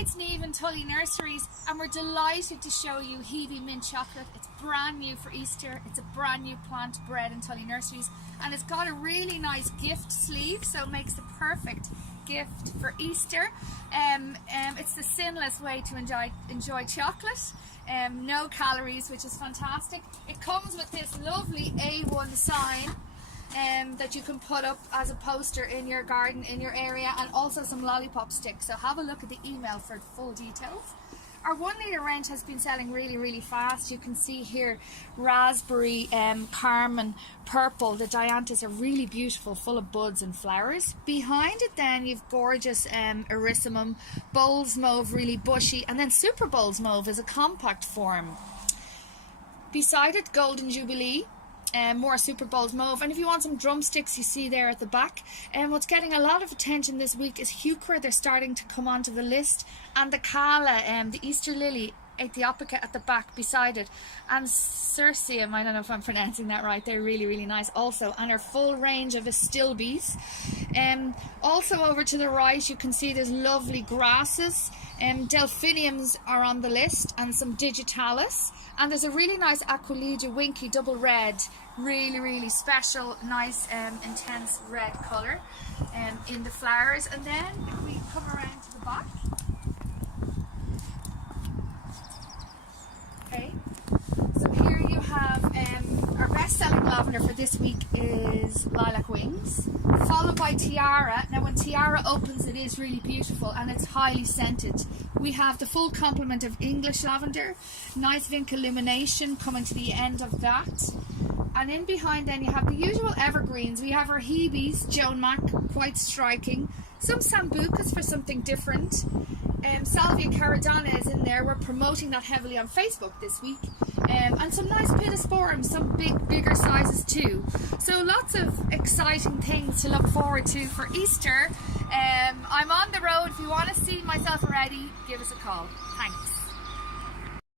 it's Niamh and Tully Nurseries, and we're delighted to show you Hebe Mint Chocolate. It's brand new for Easter. It's a brand new plant bred in Tully Nurseries, and it's got a really nice gift sleeve, so it makes the perfect gift for Easter. It's the sinless way to enjoy chocolate. No calories, which is fantastic. It comes with this lovely A1 sign that you can put up as a poster in your garden, in your area, and also some lollipop sticks. So have a look at the email for full details. Our 1 litre range has been selling really fast. You can see here raspberry, carmine, purple. The dianthus are really beautiful, full of buds and flowers. Behind it then you've gorgeous erysimum, Bowles mauve, really bushy, and then super Bowles mauve is a compact form. Beside it, golden jubilee. More super Bowles mauve, and if you want some drumsticks, you see there at the back. And what's getting a lot of attention this week is heuchera. They're starting to come onto the list, and the calla, the Easter lily, Ethiopica at the back beside it, and Circeum, I don't know if I'm pronouncing that right, they're really nice also, and our full range of astilbes. Also over to the right you can see there's lovely grasses. Delphiniums are on the list, and some digitalis, and there's a really nice Aquilegia winky double red, really special, nice intense red colour in the flowers. And then if we come around to the back, okay, so here you have our best-selling lavender for this week is Lilac Wings, followed by Tiara. Now when Tiara opens, it is really beautiful and it's highly scented. We have the full complement of English lavender, nice Vinca illumination coming to the end of that. And in behind then you have the usual evergreens. We have our Hebes, Joan Mac, quite striking. Some Sambucas for something different. Salvia caradonna is in there. We're promoting that heavily on Facebook this week. And some nice Pittosporums, some bigger sizes too. So lots of exciting things to look forward to for Easter. I'm on the road. If you want to see myself already, give us a call. Thanks.